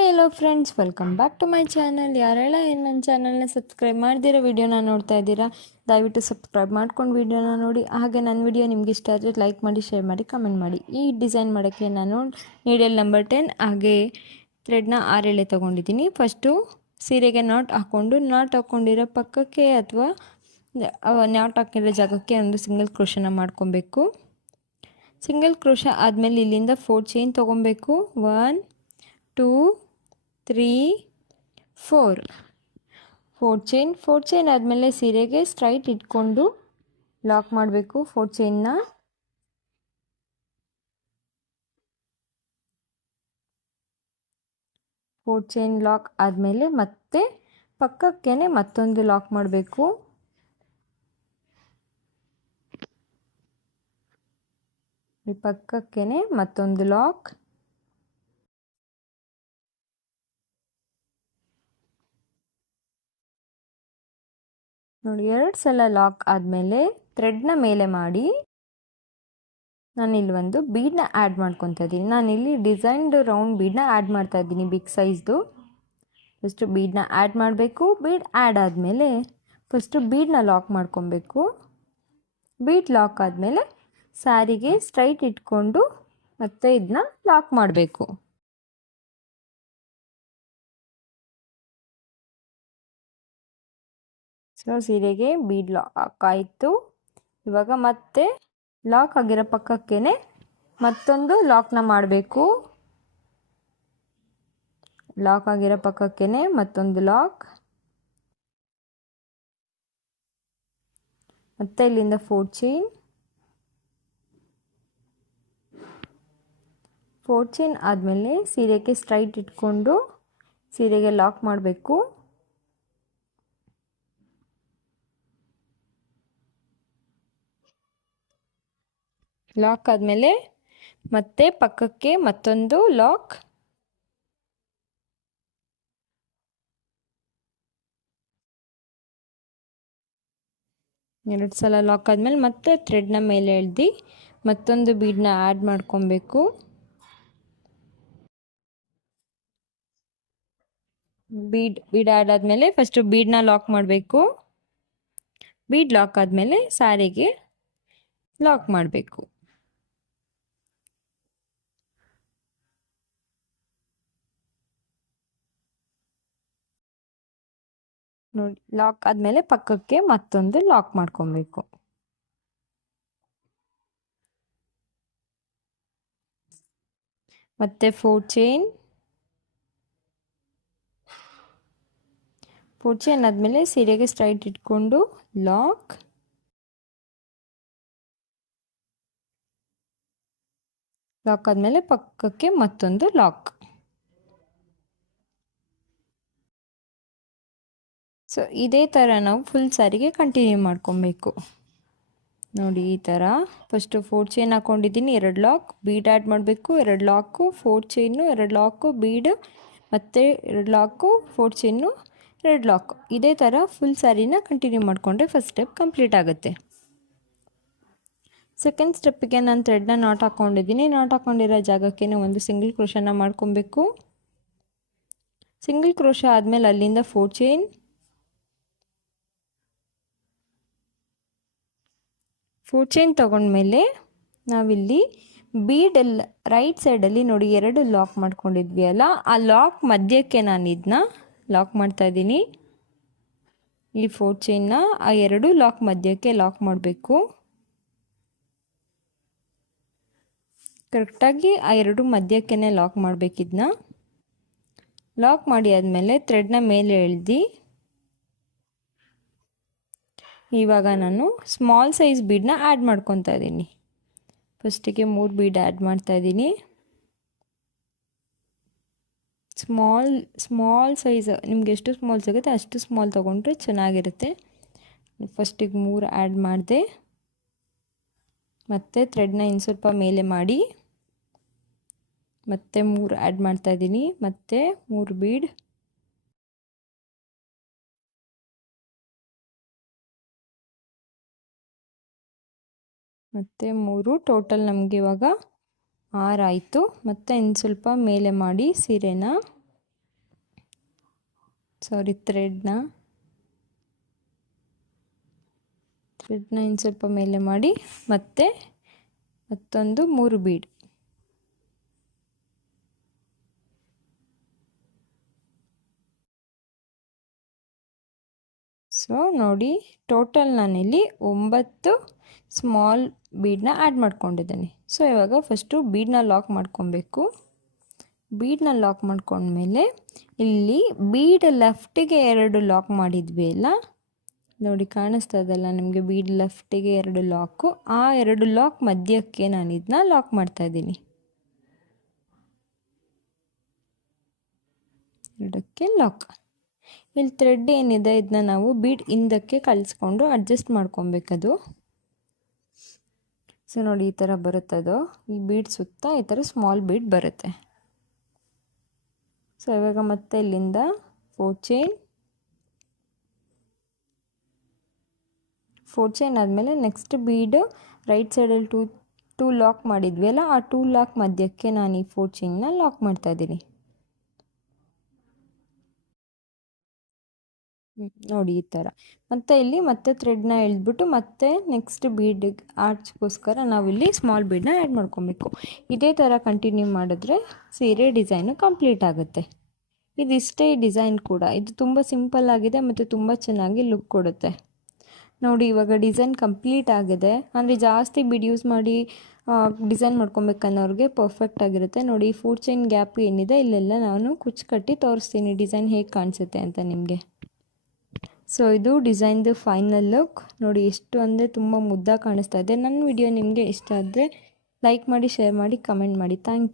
Hi hello friends, welcome back to my channel. ಯಾರೆಲ್ಲ ಏನು ನನ್ನ ಚಾನಲ್ನ ಸಬ್ಸ್ಕ್ರೈಬ್ ಮಾಡ್ದಿರೋ ವಿಡಿಯೋನ ನೋಡ್ತಾ ಇದ್ದೀರಾ, ದಯವಿಟ್ಟು ಸಬ್ಸ್ಕ್ರೈಬ್ ಮಾಡ್ಕೊಂಡು ವಿಡಿಯೋನ ನೋಡಿ. ಹಾಗೆ ನನ್ನ ವಿಡಿಯೋ ನಿಮ್ಗೆ ಇಷ್ಟ ಆದರೆ ಲೈಕ್ ಮಾಡಿ, ಶೇರ್ ಮಾಡಿ, ಕಮೆಂಟ್ ಮಾಡಿ. ಈ ಡಿಸೈನ್ ಮಾಡೋಕ್ಕೆ ನಾನು ನೀಡಲ್ ನಂಬರ್ 10 ಹಾಗೆ ಥ್ರೆಡ್ನ 6 ಎಳೆ ತೊಗೊಂಡಿದ್ದೀನಿ. ಫಸ್ಟು ಸೀರೆಗೆ ನಾಟ್ ಹಾಕ್ಕೊಂಡಿರೋ ಪಕ್ಕಕ್ಕೆ ಅಥವಾ ನಾಟ್ ಹಾಕಿರೋ ಜಾಗಕ್ಕೆ ಒಂದು ಸಿಂಗಲ್ ಕ್ರೋಶನ ಮಾಡ್ಕೊಬೇಕು. ಸಿಂಗಲ್ ಕ್ರೋಶ ಆದಮೇಲೆ ಇಲ್ಲಿಂದ 4 ಚೈನ್ ತೊಗೊಬೇಕು. 1 2 3 4 ಚೈನ್ ಆದಮೇಲೆ ಸೀರೆಗೆ ಸ್ಟ್ರೈಟ್ ಇಟ್ಕೊಂಡು ಲಾಕ್ ಮಾಡಬೇಕು. 4 ಚೈನ್ನ ಲಾಕ್ ಆದಮೇಲೆ ಮತ್ತೆ ಪಕ್ಕಕ್ಕೇನೆ ಮತ್ತೊಂದು ಲಾಕ್ ಮಾಡಬೇಕು. ಪಕ್ಕಕ್ಕೇನೆ ಮತ್ತೊಂದು ಲಾಕ್. ನೋಡಿ, 2 ಸಲ ಲಾಕ್ ಆದಮೇಲೆ ಥ್ರೆಡ್ನ ಮೇಲೆ ಮಾಡಿ ನಾನಿಲ್ಲಿ ಒಂದು ಬೀಡನ್ನ ಆ್ಯಡ್ ಮಾಡ್ಕೊತಾ ಇದ್ದೀನಿ. ನಾನಿಲ್ಲಿ ಡಿಸೈನ್ಡ್ ರೌಂಡ್ ಬೀಡನ್ನ ಆ್ಯಡ್ ಮಾಡ್ತಾ ಇದ್ದೀನಿ, ಬಿಗ್ ಸೈಜ್ದು. ಫಸ್ಟು ಬೀಡನ್ನ ಆ್ಯಡ್ ಮಾಡಬೇಕು. ಬೀಡ್ ಆ್ಯಡ್ ಆದಮೇಲೆ ಫಸ್ಟು ಬೀಡನ್ನ ಲಾಕ್ ಮಾಡ್ಕೊಬೇಕು. ಬೀಡ್ ಲಾಕ್ ಆದಮೇಲೆ ಸ್ಯಾರಿಗೆ ಸ್ಟ್ರೈಟ್ ಇಟ್ಕೊಂಡು ಮತ್ತೆ ಇದನ್ನ ಲಾಕ್ ಮಾಡಬೇಕು. ಸೊ ಸೀರೆಗೆ ಬೀಡ್ ಲಾಕ್ ಆಯಿತು. ಇವಾಗ ಮತ್ತೆ ಲಾಕ್ ಆಗಿರೋ ಪಕ್ಕಕ್ಕೇನೆ ಮತ್ತೊಂದು ಲಾಕ್ನ ಮಾಡಬೇಕು. ಲಾಕ್ ಆಗಿರೋ ಪಕ್ಕಕ್ಕೇನೆ ಮತ್ತೊಂದು ಲಾಕ್. ಮತ್ತೆ ಇಲ್ಲಿಂದ 4 ಚೈನ್ ಆದಮೇಲೆ ಸೀರೆಗೆ ಸ್ಟ್ರೈಟ್ ಇಟ್ಕೊಂಡು ಸೀರೆಗೆ ಲಾಕ್ ಮಾಡಬೇಕು. ಲಾಕ್ ಆದಮೇಲೆ ಮತ್ತೆ ಪಕ್ಕಕ್ಕೆ ಮತ್ತೊಂದು ಲಾಕ್. ಎರಡು ಸಲ ಲಾಕ್ ಆದಮೇಲೆ ಮತ್ತೆ ಥ್ರೆಡ್ನ ಮೇಲೆ ಎಳ್ದು ಮತ್ತೊಂದು ಬೀಡನ್ನ ಆ್ಯಡ್ ಮಾಡ್ಕೊಬೇಕು. ಬೀಡ್ ಆ್ಯಡ್ ಆದಮೇಲೆ ಫಸ್ಟು ಬೀಡನ್ನ ಲಾಕ್ ಮಾಡಬೇಕು. ಬೀಡ್ ಲಾಕ್ ಆದಮೇಲೆ ಸ್ಯಾರಿಗೆ ಲಾಕ್ ಮಾಡಬೇಕು. ನೋಡಿ, ಲಾಕ್ ಆದಮೇಲೆ ಪಕ್ಕಕ್ಕೆ ಮತ್ತೊಂದು ಲಾಕ್ ಮಾಡ್ಕೊಬೇಕು. ಮತ್ತೆ 4 ಚೈನ್ ಆದಮೇಲೆ ಸೀರೆಗೆ ಸ್ಟ್ರೈಟ್ ಇಟ್ಕೊಂಡು ಲಾಕ್. ಲಾಕ್ ಆದಮೇಲೆ ಪಕ್ಕಕ್ಕೆ ಮತ್ತೊಂದು ಲಾಕ್. ಸೊ ಇದೇ ಥರ ನಾವು ಫುಲ್ ಸ್ಯಾರಿಗೆ ಕಂಟಿನ್ಯೂ ಮಾಡ್ಕೊಬೇಕು. ನೋಡಿ, ಈ ಥರ ಫಸ್ಟು 4 ಚೈನ್ ಹಾಕ್ಕೊಂಡಿದ್ದೀನಿ, 2 ಲಾಕ್, ಬೀಡ್ ಆ್ಯಡ್ ಮಾಡಬೇಕು, 2 ಲಾಕು, 4 ಚೈನು, 2 ಲಾಕು, ಬೀಡ್, ಮತ್ತು 2 ಲಾಕು, 4 ಚೈನು, 2 ಲಾಕ್. ಇದೇ ಥರ ಫುಲ್ ಸ್ಯಾರಿನ ಕಂಟಿನ್ಯೂ ಮಾಡಿಕೊಂಡ್ರೆ ಫಸ್ಟ್ ಸ್ಟೆಪ್ ಕಂಪ್ಲೀಟ್ ಆಗುತ್ತೆ. ಸೆಕೆಂಡ್ ಸ್ಟೆಪ್ಪಿಗೆ ನಾನು ಥ್ರೆಡ್ನ ನಾಟ್ ಹಾಕ್ಕೊಂಡಿದ್ದೀನಿ. ನಾಟ್ ಹಾಕ್ಕೊಂಡಿರೋ ಜಾಗಕ್ಕೆ ಒಂದು ಸಿಂಗಲ್ ಕ್ರೋಶನ ಮಾಡ್ಕೊಬೇಕು. ಸಿಂಗಲ್ ಕ್ರೋಶ ಆದಮೇಲೆ ಅಲ್ಲಿಂದ 4 ಚೈನ್ ತೊಗೊಂಡ್ಮೇಲೆ ನಾವಿಲ್ಲಿ ಬೀಡಲ್ಲಿ ರೈಟ್ ಸೈಡಲ್ಲಿ ನೋಡಿ 2 ಲಾಕ್ ಮಾಡ್ಕೊಂಡಿದ್ವಿ ಅಲ್ಲ, ಆ ಲಾಕ್ ಮಧ್ಯಕ್ಕೆ ನಾನು ಇದನ್ನ ಲಾಕ್ ಮಾಡ್ತಾಯಿದ್ದೀನಿ. ಈ 4 ಚೈನ್ನ ಆ 2 ಲಾಕ್ ಮಧ್ಯಕ್ಕೆ ಲಾಕ್ ಮಾಡಬೇಕು. ಕರೆಕ್ಟಾಗಿ ಆ 2 ಮಧ್ಯಕ್ಕೆ ಲಾಕ್ ಮಾಡಬೇಕಿದ್ನ. ಲಾಕ್ ಮಾಡಿ ಆದಮೇಲೆ ಥ್ರೆಡ್ನ ಮೇಲೆ ಎಳ್ದು ಇವಾಗ ನಾನು ಸ್ಮಾಲ್ ಸೈಜ್ ಬೀಡನ್ನ ಆ್ಯಡ್ ಮಾಡ್ಕೊತಾ ಇದ್ದೀನಿ. ಫಸ್ಟಿಗೆ 3 ಬೀಡ್ ಆ್ಯಡ್ ಮಾಡ್ತಾಯಿದ್ದೀನಿ. ಸ್ಮಾಲ್ ಸೈಜ್ ನಿಮ್ಗೆ ಎಷ್ಟು ಸ್ಮಾಲ್ ಸಿಗುತ್ತೆ ಅಷ್ಟು ಸ್ಮಾಲ್ ತೊಗೊಂಡ್ರೆ ಚೆನ್ನಾಗಿರುತ್ತೆ. ಫಸ್ಟಿಗೆ 3 ಆ್ಯಡ್ ಮಾಡಿದೆ. ಮತ್ತು ಥ್ರೆಡ್ನ ಇನ್ನು ಸ್ವಲ್ಪ ಮೇಲೆ ಮಾಡಿ ಮತ್ತೆ 3 ಆ್ಯಡ್ ಮಾಡ್ತಾಯಿದ್ದೀನಿ. ಮತ್ತು 3 ಬೀಡ್, ಮತ್ತು 3 ಟೋಟಲ್ ನಮಗೆ ಇವಾಗ 6 ಆಯಿತು. ಮತ್ತು ಇನ್ನು ಸ್ವಲ್ಪ ಮೇಲೆ ಮಾಡಿ ಸೀರೆನ ಥ್ರೆಡ್ನ ಇನ್ನು ಸ್ವಲ್ಪ ಮೇಲೆ ಮಾಡಿ ಮತ್ತೆ ಮತ್ತೊಂದು 3 ಬೀಡ್. ಸೊ ನೋಡಿ, ಟೋಟಲ್ ನಾನಿಲ್ಲಿ 9 ಸ್ಮಾಲ್ ಬೀಡನ್ನ ಆ್ಯಡ್ ಮಾಡ್ಕೊಂಡಿದ್ದೀನಿ. ಸೊ ಇವಾಗ ಫಸ್ಟು ಬೀಡನ್ನ ಲಾಕ್ ಮಾಡ್ಕೊಬೇಕು. ಬೀಡನ್ನ ಲಾಕ್ ಮಾಡ್ಕೊಂಡ್ಮೇಲೆ ಇಲ್ಲಿ ಬೀಡ್ ಲೆಫ್ಟಿಗೆ 2 ಲಾಕ್ ಮಾಡಿದ್ವಿ ಅಲ್ಲ, ನೋಡಿ ಕಾಣಿಸ್ತಾ ಇದಲ್ಲ ನಿಮಗೆ, ಬೀಡ್ ಲೆಫ್ಟಿಗೆ 2 ಲಾಕು. ಆ 2 ಲಾಕ್ ಮಧ್ಯಕ್ಕೆ ನಾನು ಇದನ್ನ ಲಾಕ್ ಮಾಡ್ತಾ ಇದ್ದೀನಿ. 2ಕ್ಕೆ ಲಾಕ್. ಇಲ್ಲಿ ಥ್ರೆಡ್ ಏನಿದೆ ಇದನ್ನ ನಾವು ಬೀಡ್ ಹಿಂದಕ್ಕೆ ಕಳಿಸ್ಕೊಂಡು ಅಡ್ಜಸ್ಟ್ ಮಾಡ್ಕೊಬೇಕದು. ಸೊ ನೋಡಿ ಈ ಥರ ಬರುತ್ತದು. ಈ ಬೀಡ್ ಸುತ್ತ ಈ ಥರ ಸ್ಮಾಲ್ ಬೀಡ್ ಬರುತ್ತೆ. ಸೊ ಇವಾಗ ಮತ್ತೆ ಇಲ್ಲಿಂದ 4 ಚೈನ್ ಆದಮೇಲೆ ನೆಕ್ಸ್ಟ್ ಬೀಡು ರೈಟ್ ಸೈಡಲ್ಲಿ ಟೂ ಲಾಕ್ ಮಾಡಿದ್ವಿ ಅಲ್ಲ, ಆ 2 ಲಾಕ್ ಮಧ್ಯಕ್ಕೆ ನಾನು ಈ 4 ಚೈನ್ನ ಲಾಕ್ ಮಾಡ್ತಾ ಇದ್ದೀನಿ. ನೋಡಿ ಈ ಥರ. ಮತ್ತು ಇಲ್ಲಿ ಮತ್ತೆ ಥ್ರೆಡ್ನ ಎಳೆದ್ಬಿಟ್ಟು ಮತ್ತೆ ನೆಕ್ಸ್ಟ್ ಬೀಡ್ ಆರ್ಚ್ಗೋಸ್ಕರ ನಾವಿಲ್ಲಿ ಸ್ಮಾಲ್ ಬೀಡನ್ನ ಆ್ಯಡ್ ಮಾಡ್ಕೊಬೇಕು. ಇದೇ ಥರ ಕಂಟಿನ್ಯೂ ಮಾಡಿದ್ರೆ ಸೀರೆ ಡಿಸೈನು ಕಂಪ್ಲೀಟ್ ಆಗುತ್ತೆ. ಇದಿಷ್ಟೇ ಡಿಸೈನ್ ಕೂಡ. ಇದು ತುಂಬ ಸಿಂಪಲ್ ಆಗಿದೆ ಮತ್ತು ತುಂಬ ಚೆನ್ನಾಗಿ ಲುಕ್ ಕೊಡುತ್ತೆ. ನೋಡಿ ಇವಾಗ ಡಿಸೈನ್ ಕಂಪ್ಲೀಟ್ ಆಗಿದೆ. ಅಂದರೆ ಜಾಸ್ತಿ ಬೀಡ್ ಯೂಸ್ ಮಾಡಿ ಡಿಸೈನ್ ಮಾಡ್ಕೊಬೇಕನ್ನೋರಿಗೆ ಪರ್ಫೆಕ್ಟ್ ಆಗಿರುತ್ತೆ. ನೋಡಿ 4 ಚೈನ್ ಗ್ಯಾಪ್ ಏನಿದೆ ಇಲ್ಲೆಲ್ಲ ನಾನು ಕುಚ್ಚು ಕಟ್ಟಿ ತೋರಿಸ್ತೀನಿ ಡಿಸೈನ್ ಹೇಗೆ ಕಾಣಿಸುತ್ತೆ ಅಂತ ನಿಮಗೆ. ಸೊ ಇದು ಡಿಸೈನ್ದು ಫೈನಲ್ ಲುಕ್. ನೋಡಿ ಎಷ್ಟು ಅಂದರೆ ತುಂಬ ಮುದ್ದಾಗಿ ಕಾಣಿಸ್ತಾ ಇದೆ. ನನ್ನ ವಿಡಿಯೋ ನಿಮಗೆ ಇಷ್ಟ ಆದರೆ ಲೈಕ್ ಮಾಡಿ, ಶೇರ್ ಮಾಡಿ, ಕಮೆಂಟ್ ಮಾಡಿ. Thank you.